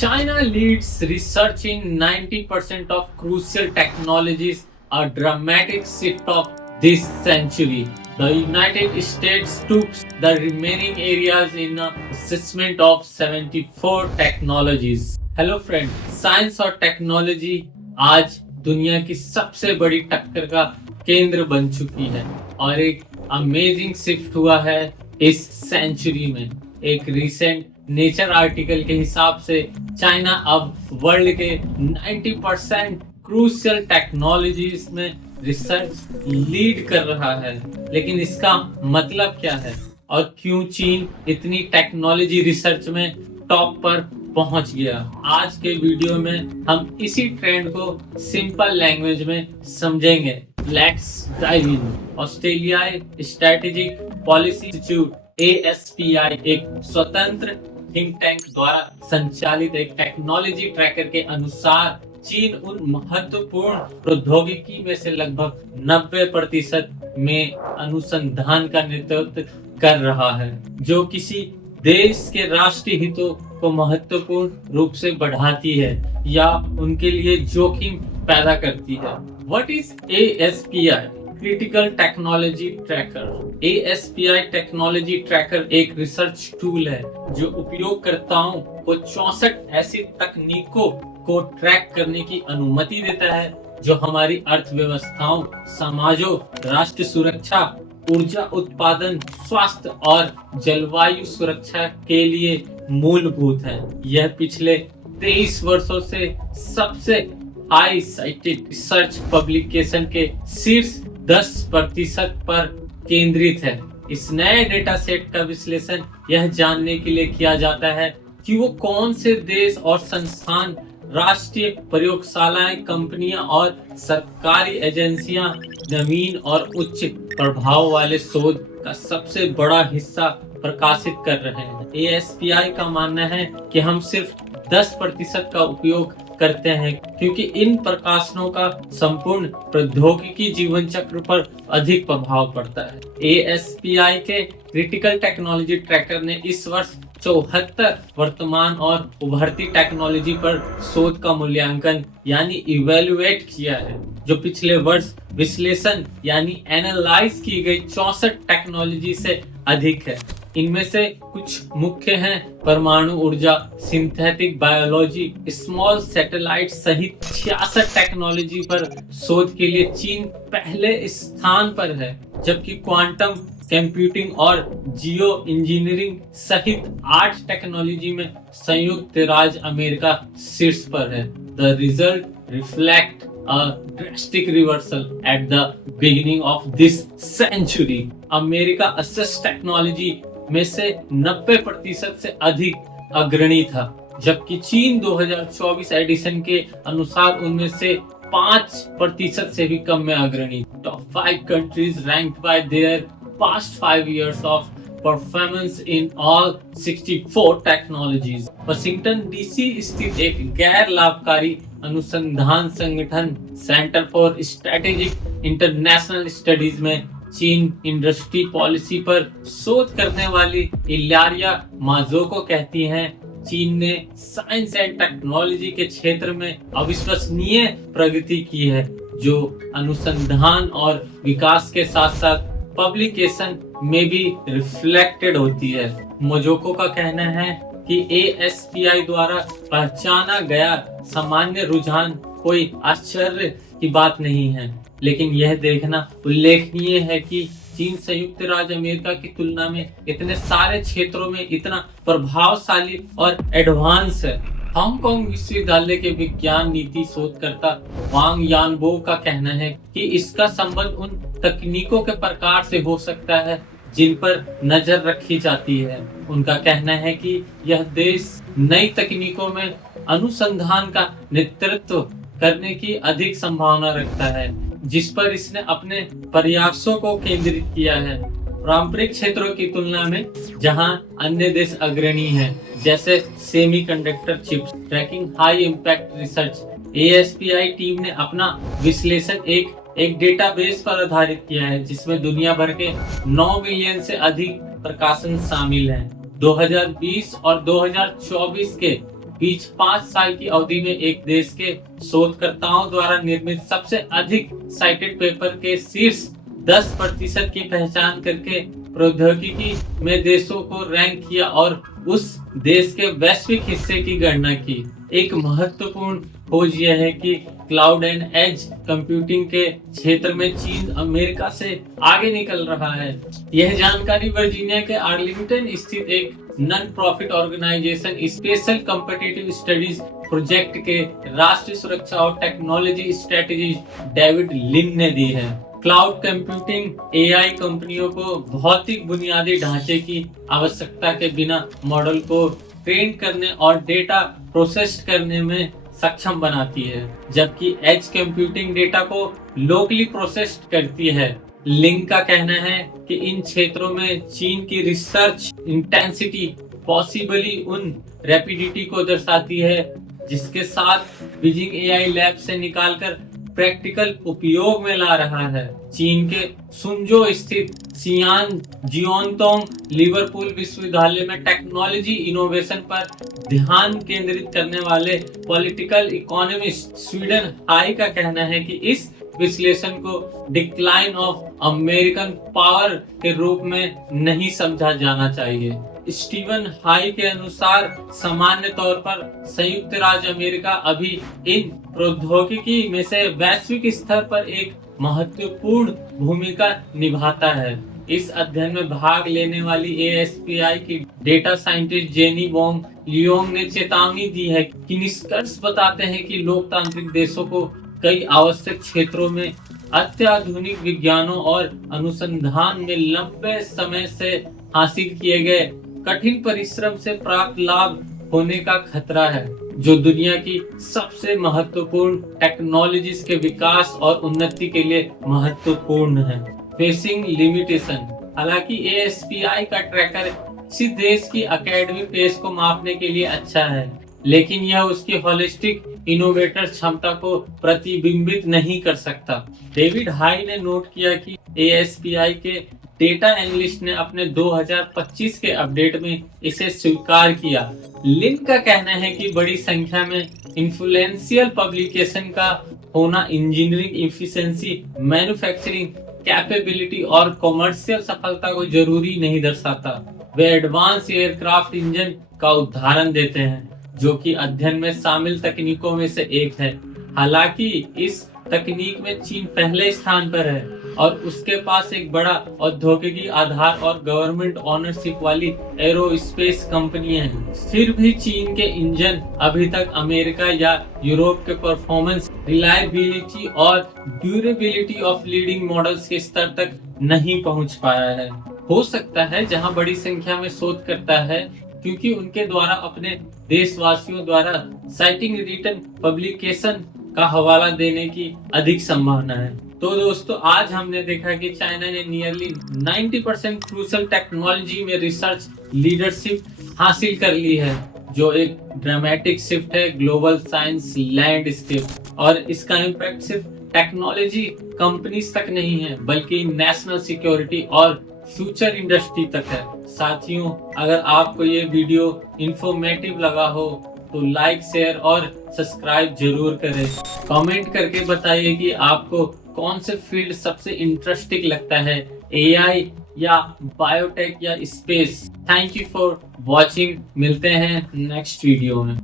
China leads research in 90% of crucial technologies, a dramatic shift of this century. The United States took the remaining areas in an assessment of 74 technologies. Hello friend, science और technology आज दुनिया की सबसे बड़ी टक्कर का केंद्र बन चुकी है और एक अमेजिंग शिफ्ट हुआ है इस सेंचुरी में। एक रिसेंट नेचर आर्टिकल के हिसाब से चाइना अब वर्ल्ड के 90% क्रूशियल टेक्नोलॉजीज में रिसर्च लीड कर रहा है। लेकिन इसका मतलब क्या है और क्यों चीन इतनी टेक्नोलॉजी रिसर्च में टॉप पर पहुंच गया? आज के वीडियो में हम इसी ट्रेंड को सिंपल लैंग्वेज में समझेंगे। Let's dive in. ऑस्ट्रेलियाई स्ट्रेटेजिक पॉलिसी इंस्टीट्यूट ASPI एक स्वतंत्र थिंक टैंक द्वारा संचालित एक टेक्नोलॉजी ट्रैकर के अनुसार चीन उन महत्वपूर्ण प्रौद्योगिकी में से लगभग 90% में अनुसंधान का नेतृत्व कर रहा है, जो किसी देश के राष्ट्रीय हितों को महत्वपूर्ण रूप से बढ़ाती है या उनके लिए जोखिम पैदा करती है। What is ASPI? Critical technology tracker. ASPI technology tracker एक रिसर्च टूल है जो उपयोगकर्ताओं को 64 ऐसी तकनीकों को ट्रैक करने की अनुमति देता है जो हमारी अर्थव्यवस्थाओं, समाजों, राष्ट्र सुरक्षा, ऊर्जा उत्पादन, स्वास्थ्य और जलवायु सुरक्षा के लिए मूलभूत है। यह पिछले 23 वर्षों से सबसे हाई साइटेड रिसर्च पब्लिकेशन के शीर्ष 10% पर केंद्रित है। इस नए डेटा सेट का विश्लेषण यह जानने के लिए किया जाता है कि वो कौन से देश और संस्थान, राष्ट्रीय प्रयोगशालाएं, कंपनियां और सरकारी एजेंसियां नवीन और उच्च प्रभाव वाले शोध का सबसे बड़ा हिस्सा प्रकाशित कर रहे हैं। ASPI का मानना है कि हम सिर्फ 10% का उपयोग करते हैं क्योंकि इन प्रकाशनों का संपूर्ण प्रौद्योगिकी जीवन चक्र पर अधिक प्रभाव पड़ता है। ASPI के क्रिटिकल टेक्नोलॉजी ट्रैकर ने इस वर्ष 74 वर्तमान और उभरती टेक्नोलॉजी पर शोध का मूल्यांकन यानी इवेल्युएट किया है, जो पिछले वर्ष विश्लेषण यानी एनालाइज की गई 64 टेक्नोलॉजी से अधिक है। इनमें से कुछ मुख्य हैं परमाणु ऊर्जा, सिंथेटिक बायोलॉजी, स्मॉल सैटेलाइट सहित 66 टेक्नोलॉजी पर शोध के लिए चीन पहले स्थान पर है, जबकि क्वांटम कंप्यूटिंग और जियो इंजीनियरिंग सहित 8 टेक्नोलॉजी में संयुक्त राज्य अमेरिका शीर्ष पर है। The result reflect a drastic reversal at the beginning of this century. America assess technology में से 90% से अधिक अग्रणी था, जबकि चीन 2024 एडिशन के अनुसार उनमें से 5% से भी कम में अग्रणी। Top 5 countries ranked by their past 5 years of performance in all 64 technologies. Washington DC स्थित एक गैर लाभकारी अनुसंधान संगठन centre for strategic international studies में चीन इंडस्ट्री पॉलिसी पर शोध करने वाली इलारिया माजोको कहती हैं, चीन ने साइंस एंड टेक्नोलॉजी के क्षेत्र में अविश्वसनीय प्रगति की है, जो अनुसंधान और विकास के साथ साथ पब्लिकेशन में भी रिफ्लेक्टेड होती है। मोजोको का कहना है कि ASPI द्वारा पहचाना गया सामान्य रुझान कोई आश्चर्य की बात नहीं है, लेकिन यह देखना उल्लेखनीय है कि चीन संयुक्त राज्य अमेरिका की तुलना में इतने सारे क्षेत्रों में इतना प्रभावशाली और एडवांस है। हांगकांग विश्वविद्यालय के विज्ञान नीति शोधकर्ता वांग यानबो का कहना है कि इसका संबंध उन तकनीकों के प्रकार से हो सकता है जिन पर नजर रखी जाती है। उनका कहना है कि यह देश नई तकनीकों में अनुसंधान का नेतृत्व करने की अधिक संभावना रखता है, जिस पर इसने अपने प्रयासों को केंद्रित किया है। पारंपरिक क्षेत्रों की तुलना में जहां अन्य देश अग्रणी हैं, जैसे semiconductor chips, tracking high impact research, ASPI team ने अपना विश्लेषण एक डेटाबेस पर आधारित किया है जिसमें दुनिया भर के 9 मिलियन से अधिक प्रकाशन शामिल हैं। 2020 और 2024 के बीच 5 साल की अवधि में एक देश के शोधकर्ताओं द्वारा निर्मित सबसे अधिक साइटेड पेपर के शीर्ष 10% की पहचान करके प्रौद्योगिकी में देशों को रैंक किया और उस देश के वैश्विक हिस्से की गणना की। एक महत्वपूर्ण खोज यह है कि क्लाउड एंड एज कंप्यूटिंग के क्षेत्र में चीन अमेरिका से आगे निकल रहा है। यह जानकारी वर्जीनिया के आर्लिंगटन स्थित एक non profit organisation special competitive studies project के राष्ट्रीय सुरक्षा और टेक्नोलॉजी स्ट्रेटेजिस्ट डेविड लिन ने दी है। क्लाउड कंप्यूटिंग एआई कंपनियों को भौतिक बुनियादी ढांचे की आवश्यकता के बिना मॉडल को ट्रेन करने और डेटा प्रोसेस करने में सक्षम बनाती है, जबकि एज कंप्यूटिंग डेटा को लोकली प्रोसेस करती है। लिंक का कहना है कि इन क्षेत्रों में चीन की रिसर्च इंटेंसिटी पॉसिबली उन रैपिडिटी को दर्शाती है जिसके साथ बीजिंग एआई लैब से निकालकर प्रैक्टिकल उपयोग में ला रहा है। चीन के सुंजो स्थित सियान जियोंगतोंग लिवरपूल विश्वविद्यालय में टेक्नोलॉजी इनोवेशन पर ध्यान केंद्रित करने वाले पॉलिटिकल इकोनॉमिस्ट स्वीडन हाई का कहना है कि इस विश्लेषण को डिक्लाइन ऑफ अमेरिकन पावर के रूप में नहीं समझा जाना चाहिए। स्टीवन हाई के अनुसार सामान्य तौर पर संयुक्त राज्य अमेरिका अभी इन प्रौद्योगिकी में से वैश्विक स्तर पर एक महत्वपूर्ण भूमिका निभाता है। इस अध्ययन में भाग लेने वाली ASPI की data scientist jenny Wong Leong ने चेतावनी दी है कि निष्कर्ष बताते हैं कि लोकतांत्रिक देशों को कई आवश्यक क्षेत्रों में अत्याधुनिक विज्ञानों और अनुसंधान में लंबे समय से हासिल किए गए कठिन परिश्रम से प्राप्त लाभ होने का खतरा है, जो दुनिया की सबसे महत्वपूर्ण टेक्नोलॉजीज के विकास और उन्नति के लिए महत्वपूर्ण है। Facing limitation. हालांकि ASPI का ट्रैकर किसी देश की एकेडमिक पेस को मापने के लिए अच्छा है, लेकिन यह उसकी होलिस्टिक इनोवेटर क्षमता को प्रतिबिंबित नहीं कर सकता। डेविड हाई ने नोट किया कि ASPI के डेटा एनालिस्ट ने अपने 2025 के अपडेट में इसे स्वीकार किया। लिन का कहना है कि बड़ी संख्या में इन्फ्लुएंशियल पब्लिकेशन का होना इंजीनियरिंग एफिशिएंसी, मैन्युफैक्चरिंग कैपेबिलिटी और कॉमर्शियल सफलता को जरूरी नहीं दर्शाता। वे एडवांस एयरक्राफ्ट इंजन का उदाहरण देते हैं, जो कि अध्ययन में शामिल तकनीकों में से एक है। हालांकि इस तकनीक में चीन पहले स्थान पर है और उसके पास एक बड़ा औद्योगिकी आधार और गवर्नमेंट ओनरशिप वाली एरोस्पेस कंपनियां हैं। फिर भी चीन के इंजन अभी तक अमेरिका या यूरोप के परफॉर्मेंस, रिलायबिलिटी और ड्यूरेबिलिटी ऑफ लीडिंग मॉडल्स के स्तर तक नहीं पहुंच पाया है। हो सकता है जहां बड़ी संख्या में शोध करता है, क्योंकि उनके द्वारा अपने देशवासियों द्वारा साइटिंग रिटर्न पब्लिकेशन का हवाला देने की अधिक संभावना है। तो दोस्तों, आज हमने देखा कि चाइना ने नियरली 90% क्रूशल टेक्नोलॉजी में रिसर्च लीडरशिप हासिल कर ली है, जो एक ड्रामेटिक शिफ्ट है ग्लोबल साइंस लैंडस्केप। और इसका इम्पैक्ट सिर्फ टेक्नोलॉजी कंपनीज तक नहीं है, बल्कि नेशनल सिक्योरिटी और फ्यूचर इंडस्ट्री तक है। साथियों, अगर आपको ये वीडियो इंफॉर्मेटिव लगा हो तो लाइक, शेयर और सब्सक्राइब जरूर करें। कमेंट करके बताइए कि आपको कौन से फील्ड सबसे इंटरेस्टिंग लगता है, AI या बायोटेक या space. Thank you for watching. मिलते हैं नेक्स्ट वीडियो में।